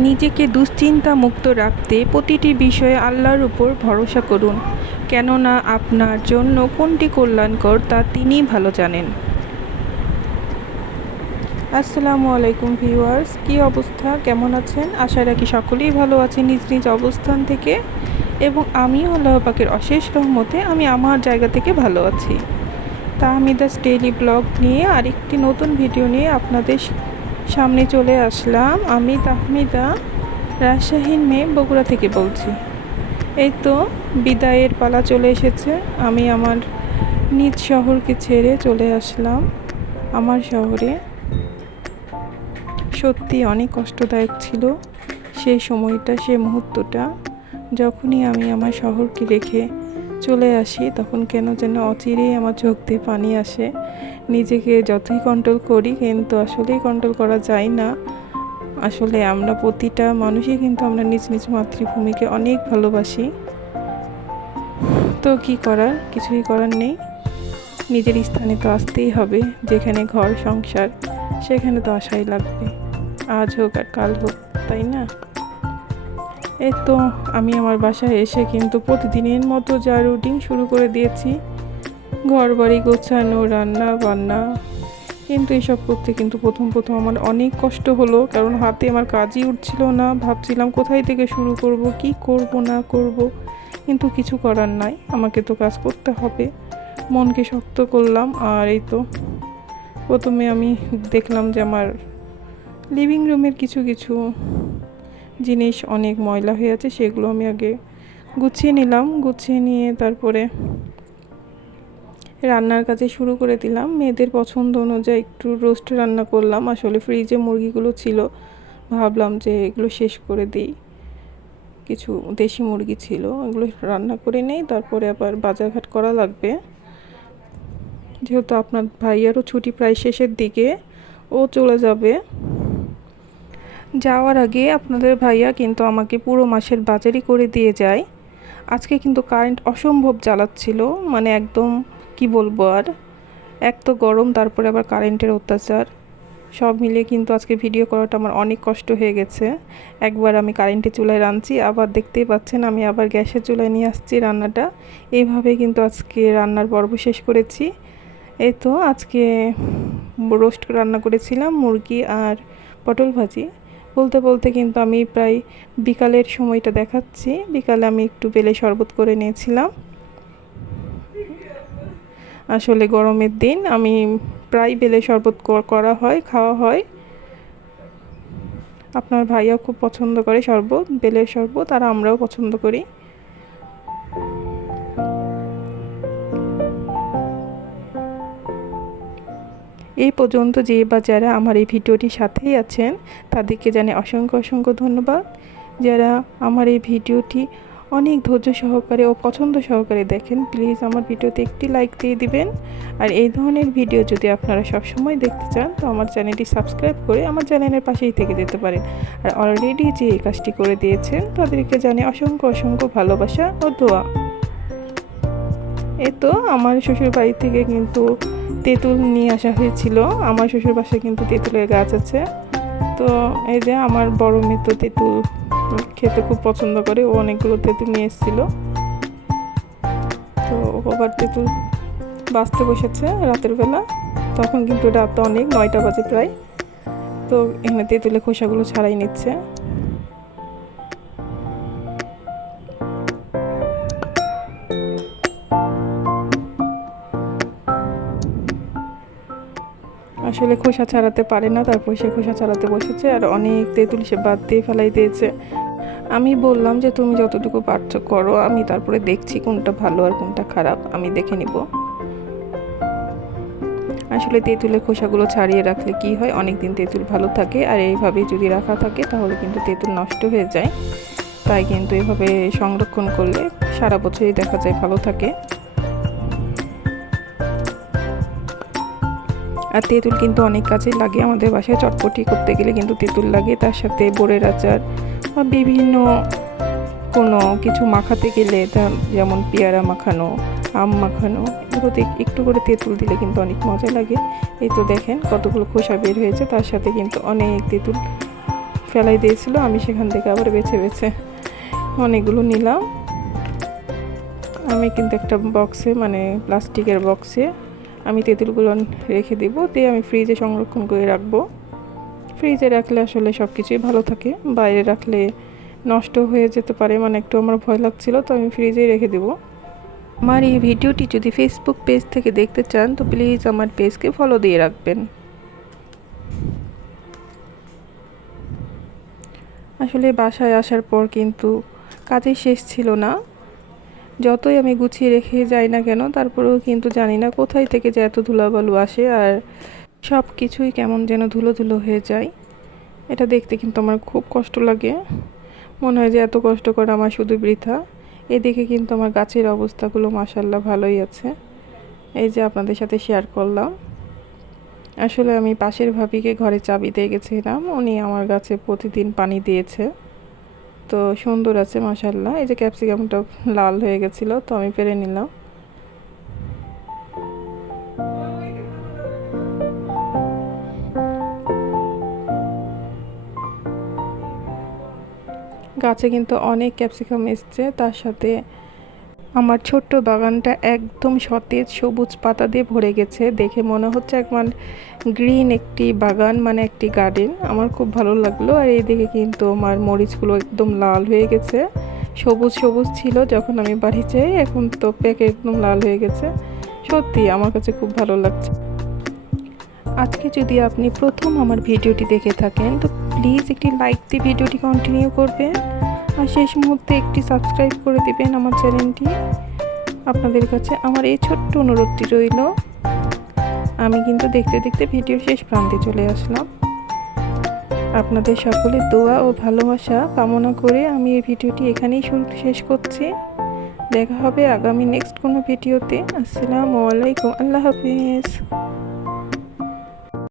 নিজেকে দুশ্চিন্তা মুক্ত রাখতে প্রতিটি বিষয়ে আল্লাহর উপর ভরসা করুন, কেননা আপনার জন্য কোনটি কল্যাণকর তা তিনিই ভালো জানেন। আসসালামু আলাইকুম ভিউয়ার্স, কী অবস্থা, কেমন আছেন? আশা রাখি সকলেই ভালো আছেন নিজ নিজ অবস্থান থেকে, এবং আমিও আল্লাহ পাকের অশেষ রহমতে আমি আমার জায়গা থেকে ভালো আছি। তাহমিদাস ডেইলি ব্লগ নিয়ে আরেকটি নতুন ভিডিও নিয়ে আপনাদের সামনে চলে আসলাম। আমি তাহমিদা, রাজশাহীর মেয়ে, বগুড়া থেকে বলছি। এই তো বিদায়ের পালা চলে এসেছে। আমি আমার নিজ শহরকে ছেড়ে চলে আসলাম আমার শহরে। সত্যি অনেক কষ্টদায়ক ছিল সেই সময়টা, সেই মুহূর্তটা। যখনই আমি আমার শহরকে রেখে চলে আসি তখন কেন যেন অচিরেই আমার চোখ দিয়ে পানি আসে। নিজেকে যতই কন্ট্রোল করি কিন্তু আসলেই কন্ট্রোল করা যায় না। আসলে আমরা প্রতিটা মানুষই কিন্তু আমরা নিজ নিজ মাতৃভূমিকে অনেক ভালোবাসি। তো কি করার, কিছুই করার নেই। নিজের স্থানে তো আসতেই হবে, যেখানে ঘর সংসার সেখানে তো আসাই লাগবে, আজ হোক আর কাল হোক, তাই না? এই তো আমি আমার বাসায় এসে কিন্তু প্রতিদিনের মতো যা রুটিন শুরু করে দিয়েছি, ঘর বাড়ি গোছানো, রান্না বান্না। কিন্তু এসব করতে কিন্তু প্রথম আমার অনেক কষ্ট হলো, কারণ হাতে আমার কাজই উঠছিল না। ভাবছিলাম কোথায় থেকে শুরু করব, কি করব না করব, কিন্তু কিছু করার নাই, আমাকে তো কাজ করতে হবে। মনকে শক্ত করলাম। আর এই তো প্রথমে আমি দেখলাম যে আমার লিভিং রুমের কিছু জিনিস অনেক ময়লা হয়ে আছে, সেগুলো আমি আগে গুছিয়ে নিলাম। গুছিয়ে নিয়ে তারপরে রান্নার কাজে শুরু করে দিলাম। মেয়েদের পছন্দ অনুযায়ী একটু রোস্ট রান্না করলাম। আসলে ফ্রিজে মুরগিগুলো ছিল, ভাবলাম যে এগুলো শেষ করে দিই। কিছু দেশি মুরগি ছিল, এগুলো রান্না করে নেই, তারপরে আবার বাজারঘাট করা লাগবে। যেহেতু আপনার ভাইয়ারও ছুটি প্রায় শেষের দিকে, ও চলে যাবে। যাওয়ার আগে আপনাদের ভাইয়া কিন্তু আমাকে পুরো মাসের বাজারই করে দিয়ে যায়। আজকে কিন্তু কারেন্ট অসম্ভব জ্বালাচ্ছিল, মানে একদম কি বলবো আর। এক তো গরম, তারপরে আবার কারেন্টের অত্যাচার, সব মিলিয়ে কিন্তু আজকে ভিডিও করাটা আমার অনেক কষ্ট হয়ে গেছে। একবার আমি কারেন্টের চুলায় রাঁধছি, আবার দেখতেই পাচ্ছেন আমি আবার গ্যাসের চুলায় নিয়ে আসছি রান্নাটা। এইভাবে কিন্তু আজকে রান্নার পর্ব শেষ করেছি। এই তো আজকে রোস্ট রান্না করেছিলাম, মুরগি আর পটল ভাজি। বলতে বলতে কিন্তু আমি প্রায় বিকালের সময়টা দেখাচ্ছি। বিকালে আমি একটু বেলে শরবত করে নিয়েছিলাম। আসলে গরমের দিন আমি প্রায় বেলে শরবত করা হয়, খাওয়া হয়। আপনার ভাইয়াও খুব পছন্দ করে শরবত, বেলের শরবত, আর আমরাও পছন্দ করি। এই পর্যন্ত যে বা যারা আমার এই ভিডিওটির সাথেই আছেন তাদেরকে জানাই অসংখ্য ধন্যবাদ। যারা আমার এই ভিডিওটি অনেক ধৈর্য সহকারে ও পছন্দ সহকারে দেখেন, প্লিজ আমার ভিডিওতে একটি লাইক দিয়ে দিবেন। আর এই ধরনের ভিডিও যদি আপনারা সবসময় দেখতে চান তো আমার চ্যানেলটি সাবস্ক্রাইব করে আমার চ্যানেলের পাশেই থেকে যেতে পারেন। আর অলরেডি যে এই কাজটি করে দিয়েছেন তাদেরকে জানাই অসংখ্য ভালোবাসা ও দোয়া। এই তো আমার শ্বশুর বাড়ি থেকে কিন্তু তেঁতুল নিয়ে আসা হয়েছিল। আমার শ্বশুর বাসায় কিন্তু তেঁতুলের গাছ আছে। তো এই যে আমার বড় মেয়ে তো তেঁতুল খেতে খুব পছন্দ করে, ও অনেকগুলো তেঁতুল নিয়ে এসেছিল। তো আবার তেঁতুল বাঁচতে বসেছে রাতের বেলা, তখন কিন্তু রাত অনেক 9টা বাজে প্রায়। তো এখানে তেঁতুলের খোসাগুলো ছাড়াই নিচ্ছে। আসলে খোসা ছাড়াতে পারে না, তারপর সে খোসা ছাড়াতে বসেছে, আর অনেক তেঁতুল সে বাদ দিয়ে ফেলাই দিয়েছে। আমি বললাম যে তুমি যতটুকু পারছো করো, আমি তারপরে দেখছি কোনটা ভালো আর কোনটা খারাপ, আমি দেখে নিব। আসলে তেঁতুলের খোসাগুলো ছাড়িয়ে রাখলে কি হয়, অনেক দিন তেঁতুল ভালো থাকে, আর এইভাবে যদি রাখা থাকে তাহলে কিন্তু তেঁতুল নষ্ট হয়ে যায়। তাই কিন্তু এভাবে সংরক্ষণ করলে সারা বছরই দেখা যায় ভালো থাকে। আর তেঁতুল কিন্তু অনেক কাজে লাগে, আমাদের বাসায় চটপটি করতে গেলে কিন্তু তেঁতুল লাগে, তার সাথে বোরের আচার বা বিভিন্ন কোনো কিছু মাখাতে গেলে, যেমন পেয়ারা মাখানো, আম মাখানো, এগুলোতে একটু করে তেঁতুল দিলে কিন্তু অনেক মজা লাগে। এই তো দেখেন কতগুলো খোসা বের হয়েছে, তার সাথে কিন্তু অনেক তেঁতুল ফেলাই দিয়েছিল, আমি সেখান থেকে আবার বেছে বেছে অনেকগুলো নিলাম। আমি কিন্তু একটা বক্সে, মানে প্লাস্টিকের বক্সে আমি তেঁতুলগুলো রেখে দিব, দিয়ে আমি ফ্রিজে সংরক্ষণ করে রাখবো। ফ্রিজে রাখলে আসলে সব কিছুই ভালো থাকে, বাইরে রাখলে নষ্ট হয়ে যেতে পারে, মানে একটু আমার ভয় লাগছিল, তো আমি ফ্রিজেই রেখে দেবো। আমার এই ভিডিওটি যদি ফেসবুক পেজ থেকে দেখতে চান তো প্লিজ আমার পেজকে ফলো দিয়ে রাখবেন। আসলে বাসায় আসার পর কিন্তু কাজের শেষ ছিল না। যতই আমি গুছিয়ে রেখে যাই না কেন, তারপরেও কিন্তু জানি না কোথায় থেকে যে এত ধুলাবালু আসে, আর সব কিছুই কেমন যেন ধুলো ধুলো হয়ে যায়। এটা দেখতে কিন্তু আমার খুব কষ্ট লাগে, মনে হয় যে এত কষ্ট করে আমার শুধু বৃথা। এদিকে কিন্তু আমার গাছের অবস্থাগুলো মাশাআল্লাহ ভালোই আছে, এই যে আপনাদের সাথে শেয়ার করলাম। আসলে আমি পাশের ভাবিকে ঘরে চাবি দিয়ে গেছিলাম, উনি আমার গাছে প্রতিদিন পানি দিয়েছে, তো সুন্দর আছে মাশাআল্লাহ। এই যে ক্যাপসিকামটা লাল হয়ে গেছিলো, তো আমি পেরে নিলাম। গাছে কিন্তু অনেক ক্যাপসিকাম এসছে, তার সাথে আমার ছোট্ট বাগানটা একদম সতেজ সবুজ পাতা দিয়ে ভরে গেছে। দেখে মনে হচ্ছে একবার গ্রিন একটি বাগান, মানে একটি গার্ডেন। আমার খুব ভালো লাগলো। আর এইদিকে কিন্তু আমার মরিচগুলো একদম লাল হয়ে গেছে, সবুজ সবুজ ছিল যখন আমি বাড়ি যাই, এখন তো পেকে একদম লাল হয়ে গেছে। সত্যি আমার কাছে খুব ভালো লাগছে। আজকে যদি আপনি প্রথম আমার ভিডিওটি দেখে থাকেন তো প্লিজ একটি লাইক দিয়ে ভিডিওটি কন্টিনিউ করবেন, আর শেষ মুহূর্তে একটি সাবস্ক্রাইব করে দিবেন আমার চ্যানেলটি। আপনাদের কাছে আমার এই ছোট্ট অনুরোধটি রইল। আমি কিন্তু দেখতে দেখতে ভিডিও শেষ প্রান্তে চলে আসলাম। আপনাদের সকলের দোয়া ও ভালোবাসা কামনা করে আমি এই ভিডিওটি এখানেই শেষ করছি। দেখা হবে আগামী নেক্সট কোনো ভিডিওতে। আসসালামু আলাইকুম, আল্লাহ হাফিজ।